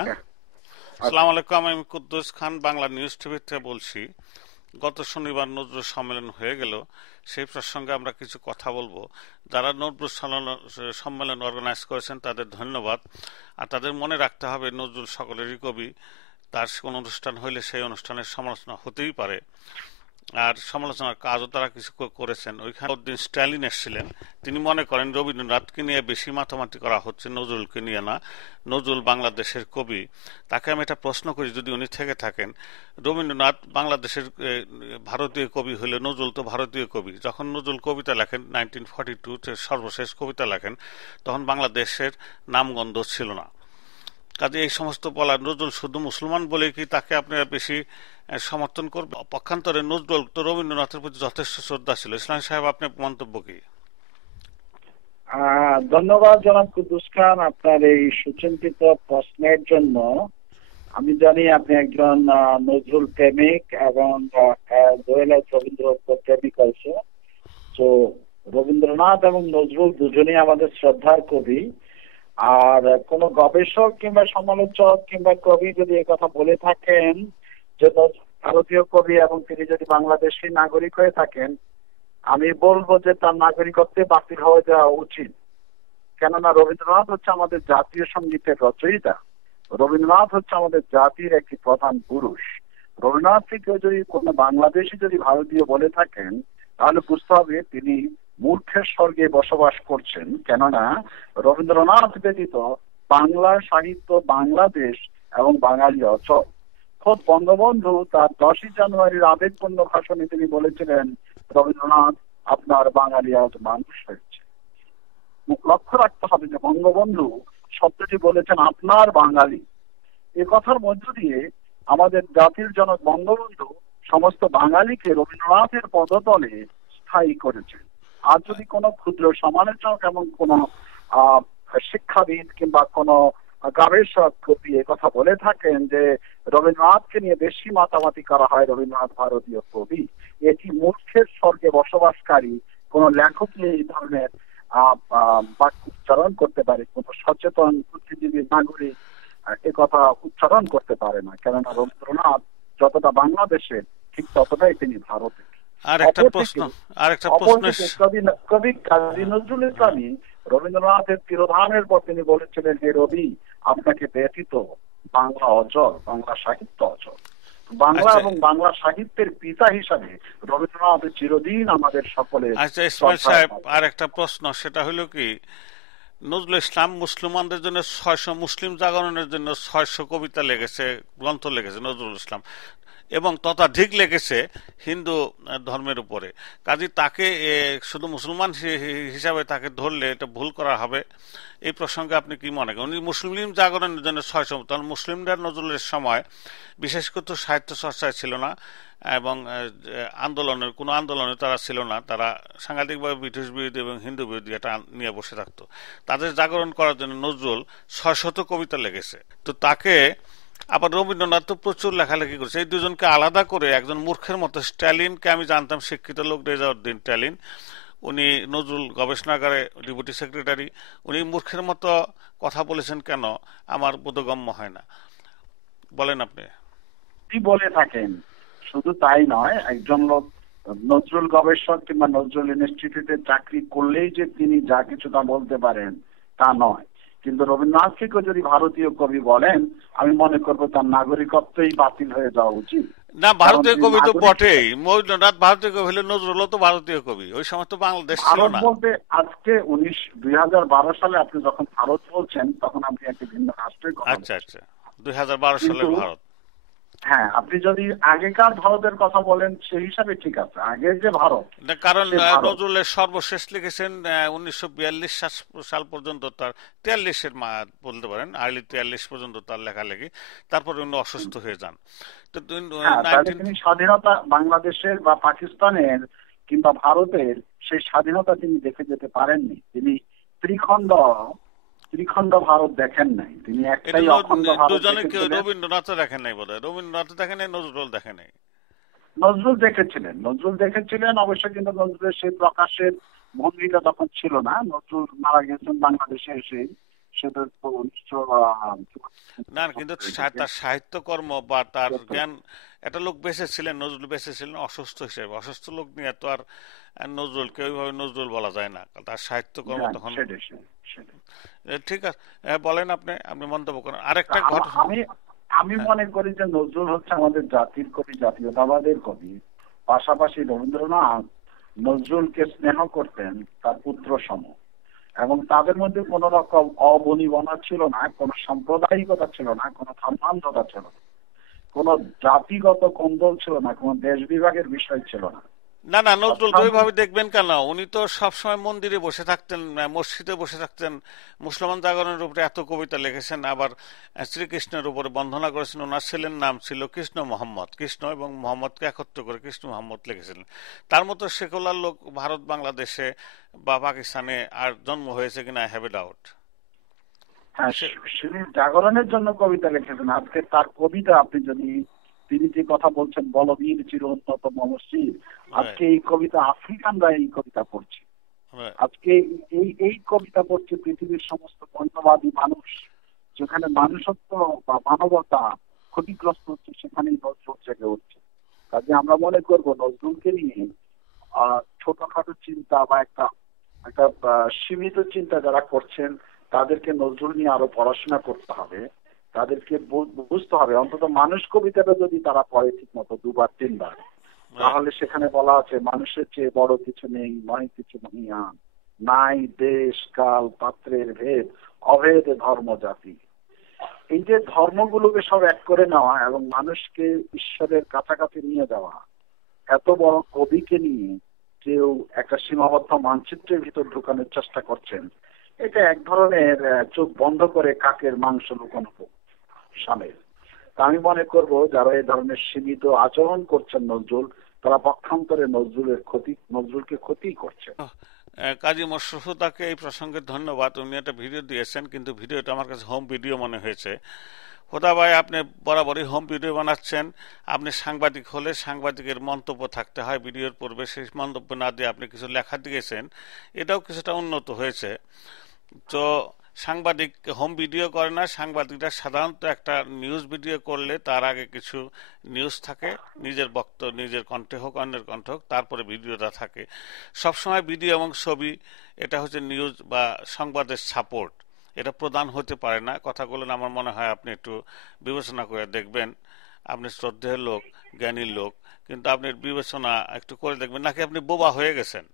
আচ্ছা। আসসালামু আলাইকুম, আমি কুদ্দুস খান বাংলা নিউজ টিভি থেকে বলছি। গত শনিবার নজরুল সম্মেলন হয়ে গেল, সেই প্রসঙ্গে আমরা কিছু কথা বলবো। যারা নজরুল সম্মেলন অর্গানাইজ করেছেন তাদের ধন্যবাদ। আর তাদের মনে রাখতে হবে নজরুল সকলেরই কবি, তার কোনো অনুষ্ঠান হইলে সেই অনুষ্ঠানের সমালোচনা হতেই পারে। আর সমালোচনার কাজও তারা কিছু করেছেন। ওইখানে দিন স্ট্যালিন এসেছিলেন, তিনি মনে করেন রবীন্দ্রনাথকে নিয়ে বেশি মাতামাতি করা হচ্ছে, নজরুলকে নিয়ে না। নজরুল বাংলাদেশের কবি। তাকে আমি একটা প্রশ্ন করি, যদি উনি থেকে থাকেন, রবীন্দ্রনাথ বাংলাদেশের ভারতীয় কবি হলে নজরুল তো ভারতীয় কবি। যখন নজরুল কবিতা লেখেন 1942 সর্বশেষ কবিতা লেখেন, তখন বাংলাদেশের নামগন্ধ ছিল না। কাজে এই সমস্ত বলা, নজরুল শুধু মুসলমান বলে কি তাকে আপনারা বেশি সমর্থন করবে? পক্ষান্তরে নজরুল তো রবীন্দ্রনাথের প্রতি যথেষ্ট শ্রদ্ধা ছিল। ইসলাম সাহেব, আপনার মন্তব্য কি? ধন্যবাদ জনাব কুদ্দুস খান আপনার এই সুচিন্তিত প্রশ্নের জন্য। আমি জানি আপনি একজন নজরুল প্রেমিক এবং দোয়েল রবীন্দ্র প্রেমিক আছে। তো রবীন্দ্রনাথ এবং নজরুল দুজনেই আমাদের শ্রদ্ধার কবি। আর কোন গবেষক কিংবা সমালোচক কিংবা কবি যদি এই কথা বলে থাকেন যে নজরুল ভারতীয় কবি এবং তিনি যদি বাংলাদেশী নাগরিক হয়ে থাকেন, আমি বলবো যে তার নাগরিকত্বে বাতিল হয়ে যাওয়া উচিত। কেননা রবীন্দ্রনাথ হচ্ছে আমাদের জাতীয় সঙ্গীতের রচয়িতা। রবীন্দ্রনাথ হচ্ছে আমাদের জাতির একটি প্রধান পুরুষ। রবীন্দ্রনাথকে কেউ যদি কোনো বাংলাদেশি যদি ভারতীয় বলে থাকেন, তাহলে বুঝতে হবে তিনি মূর্খের স্বর্গে বসবাস করছেন। কেননা রবীন্দ্রনাথ ব্যতীত বাংলা সাহিত্য, বাংলাদেশ এবং বাঙালি অচল। খোদ বঙ্গবন্ধু তার 10ই জানুয়ারির আবেগপূর্ণ ভাষণে তিনি বলেছিলেন, রবীন্দ্রনাথ আপনার বাঙালি আজ মানুষ হয়েছে। লক্ষ্য রাখতে হবে যে বঙ্গবন্ধু শব্দটি বলেছেন আপনার বাঙালি। এ কথার মধ্য দিয়ে আমাদের জাতির জনক বঙ্গবন্ধু সমস্ত বাঙালিকে রবীন্দ্রনাথের পদতলে স্থায়ী করেছেন। আর যদি কোনো ক্ষুদ্র সমালোচক এবং কোনো শিক্ষাবিদ কিংবা কোনো গবেষক কবি এ কথা বলে থাকেন যে রবীন্দ্রনাথকে নিয়ে বেশি মাতামাতি করা হয়, রবীন্দ্রনাথ ভারতীয় কবি, এটি মূর্খের স্বর্গে বসবাসকারী কোন লেখক এই ধরনের বাক্য উচ্চারণ করতে পারে। কোন সচেতন বুদ্ধিজীবী নাগরিক এ কথা উচ্চারণ করতে পারে না। কেননা রবীন্দ্রনাথ যতটা বাংলাদেশের, ঠিক ততটাই তিনি ভারতের। আর একটা প্রশ্ন, অপরদিকে কবি কাজী নজরুল ইসলামী রবীন্দ্রনাথের তিরোধানের পর তিনি বলেছিলেন, হে রবি আপনাকে ব্যতীত বাংলা অচল, বাংলা সাহিত্য অচল। বাংলা এবং বাংলা সাহিত্যের পিতা হিসাবে রবীন্দ্রনাথ চিরদিন আমাদের সকলের। আচ্ছা ইসমাইল সাহেব, আর একটা প্রশ্ন, সেটা হলো কি, নজরুল ইসলাম মুসলমানদের জন্য 600, মুসলিম জাগরণের জন্য 600 কবিতা লেগেছে, গ্রন্থ লেগেছে নজরুল ইসলাম, এবং ততাধিক লেগেছে হিন্দু ধর্মের উপরে। কাজে তাকে শুধু মুসলমান হিসাবে তাকে ধরলে এটা ভুল করা হবে। এই প্রসঙ্গে আপনি কি মনে করেন? উনি মুসলিম জাগরণের জন্য 600, তখন মুসলিমরা নজরুলের সময় বিশেষ করে তো সাহিত্য চর্চায় ছিল না, এবং আন্দোলনের কোনো আন্দোলনে তারা ছিল না। তারা সাংঘাতিকভাবে ব্রিটিশ বিরোধী এবং হিন্দু বিরোধী এটা নিয়ে বসে থাকতো। তাদের জাগরণ করার জন্য নজরুল 600 কবিতা লেগেছে। তো তাকে আবার রবীন্দ্রনাথ তো প্রচুর লেখালেখি করেছে। এই দুজনকে আলাদা করে একজন মূর্খের মতো, স্ট্যালিনকে আমি জানতাম শিক্ষিত লোক, রেজাউদ্দিন স্ট্যালিন, উনি নজরুল গবেষণাগারে ডেপুটি সেক্রেটারি, উনি মূর্খের মতো কথা বলেছেন কেন আমার বোধগম্য হয় না। বলেন আপনি। বলে থাকেন, শুধু তাই নয়, একজন লোক নজরুল গবেষক কিংবা নজরুল ইনস্টিটিউটে চাকরি করলেই যে তিনি যা কিছু তা বলতে পারেন তা নয়। কিন্তু রবীন্দ্রনাথকে যদি ভারতীয় কবি বলেন, আমি মনে করবো তার নাগরিকত্বই বাতিল হয়ে যাওয়া উচিত। না, ভারতীয় কবি তো বটেই। রবীন্দ্রনাথ ভারতীয় কবি হলে নজরুল তো ভারতীয় কবি। ওই সময় তো বাংলাদেশ ছিল ভারত না। বলতে আজকে 2012 সালে আপনি যখন ভারত বলছেন, তখন আপনি একটি ভিন্ন রাষ্ট্রের কথা আচ্ছা বলছেন। আচ্ছা, 2012 সালের ভারত। হ্যাঁ, আপনি যদি আগেকার ভারতের কথা বলেন সেই হিসাবে ঠিক আছে, আগের যে ভারত। কারণ নজরুলের সর্বশেষ লিখেছেন 1942 সাল পর্যন্ত, তার 43-এর বলতে পারেন, আর্লি 43 পর্যন্ত তার লেখালেখি। তারপরে উনি অসুস্থ হয়ে যান। তো তিনি স্বাধীনতা বাংলাদেশের বা পাকিস্তানের কিংবা ভারতের সেই স্বাধীনতা তিনি দেখে যেতে পারেননি। তিনি ত্রিখণ্ড ত্রিখণ্ড ভারত দেখেন নাই, তিনি একটাই অখণ্ড ভারত দেখেছিলেন। রবীন্দ্রনাথ দেখেন নাই বোধ হয়, রবীন্দ্রনাথ দেখেন নাই, নজরুল দেখেন নাই। নজরুল দেখেছিলেন অবশ্য, কিন্তু নজরুলের সেই প্রকাশের ভঙ্গিটা তখন ছিল না। নজরুল মারা গেছেন বাংলাদেশে এসে, সেটা তো নিশ্চয় না কিন্তু তার সাহিত্যকর্ম বা তার জ্ঞান, একটা লোক বেঁচে ছিলেন, নজরুল বেঁচে ছিলেন অসুস্থ হিসেবে, অসুস্থ লোক নিয়ে তো আর নজরুলকে ওইভাবে নজরুল বলা যায় না, তার সাহিত্যকর্ম তখন। ঠিক আছে, বলেন, আপনি আপনি মন্তব্য করেন আরেকটা ঘটনা। আমি আমি মনে করি যে নজরুল হচ্ছে আমাদের জাতির কবি, জাতীয়তাবাদের কবি। পাশাপাশি রবীন্দ্রনাথ নজরুলকে স্নেহ করতেন তার পুত্র সম, এবং তাদের মধ্যে কোন রকম অবনিবনা ছিল না, কোন সাম্প্রদায়িকতা ছিল না, কোন ধর্মান্ধতা ছিল না, কোন জাতিগত কোন্দল ছিল না, কোন দেশ বিভাগের বিষয় ছিল না। না না, নজরুল তো ওইভাবে দেখবেন কেন, উনি তো সবসময় মন্দিরে বসে থাকতেন, মসজিদে বসে থাকতেন, মুসলমান জাগরণের উপরে এত কবিতা লিখেছেন, আবার শ্রীকৃষ্ণের উপরে বন্দনা করেছেন। ওনার ছেলের নাম ছিল কৃষ্ণ মোহাম্মদ, কৃষ্ণ এবং মোহাম্মদকে একত্র করে কৃষ্ণ মোহাম্মদ লিখেছিলেন। তার মতো সেকুলার লোক ভারত বাংলাদেশে বা পাকিস্তানে আর জন্ম হয়েছে কিনা আই হ্যাভ এ ডাউট। হ্যাঁ, জাগরণের জন্য কবিতা লিখেছেন। আজকে তার কবিতা আপনি যদি, তিনি যে কথা বলছেন বলবীর চির উন্নত মমশির, আজকে এই কবিতা আফ্রিকানরা এই কবিতা পড়ছে। আজকে এই কবিতা পড়ছে পৃথিবীর সমস্ত বর্ণবাদী মানুষ। যেখানে মানুষত্ব বা মানবতা ক্ষতিগ্রস্ত হচ্ছে, সেখানেই নজরুল জেগে উঠছে। কাজে আমরা মনে করবো নজরুলকে নিয়ে ছোটখাটো চিন্তা বা একটা একটা সীমিত চিন্তা যারা করছেন, তাদেরকে নজরুল নিয়ে আরো পড়াশোনা করতে হবে। তাদেরকে বুঝতে হবে, অন্তত মানুষ কবিতাটা যদি তারা পড়ে ঠিক মতো 2 বার 3 বার, তাহলে সেখানে বলা আছে মানুষের চেয়ে বড় কিছু নেই, নয় কিছু মহিয়ান, নাই দেশ কাল পাত্রের ভেদ, অভেদ ধর্ম জাতি। এই যে ধর্মগুলোকে সব এক করে নেওয়া এবং মানুষকে ঈশ্বরের কাছাকাছি নিয়ে যাওয়া, এত বড় কবিকে নিয়ে কেউ একটা সীমাবদ্ধ মানচিত্রের ভিতর ঢুকানোর চেষ্টা করছেন, এটা এক ধরনের চোখ বন্ধ করে কাকের মাংস লুকানো সামিল। তা আমি মনে করব যারা এই ধরনের সীমিত আচরণ করছেন নজরুল, তারা পক্ষান্তরে নজরুলকে ক্ষতি করছে। কাজী মশরফুদ্দাকে এই প্রসঙ্গে ধন্যবাদ, উনি একটা ভিডিও দিয়েছেন, কিন্তু ভিডিওটা আমার কাছে হোম ভিডিও মনে হয়েছে। হোদা ভাই, আপনি বরাবরই হোম ভিডিও বানাচ্ছেন। আপনি সাংবাদিক হলে সাংবাদিকের মন্তব্য থাকতে হয় ভিডিওর পূর্বে, সেই মন্তব্য না দিয়ে আপনি কিছু লেখা দিয়েছেন, এটাও কিছুটা উন্নত হয়েছে। তো সাংবাদিক হোম ভিডিও করে না, সাংবাদিকরা সাধারণত একটা নিউজ ভিডিও করলে তার আগে কিছু নিউজ থাকে, নিজের বক্তব্য নিজের কণ্ঠে হোক অন্যের কণ্ঠে হোক, তারপরে ভিডিওটা থাকে। সবসময় ভিডিও এবং ছবি এটা হচ্ছে নিউজ বা সংবাদের সাপোর্ট, এটা প্রদান হতে পারে না। কথাগুলো আমার মনে হয় আপনি একটু বিবেচনা করে দেখবেন। আপনি শ্রদ্ধেয় লোক, জ্ঞানী লোক, কিন্তু আপনি বিবেচনা একটু করে দেখবেন, নাকি আপনি বোবা হয়ে গেছেন?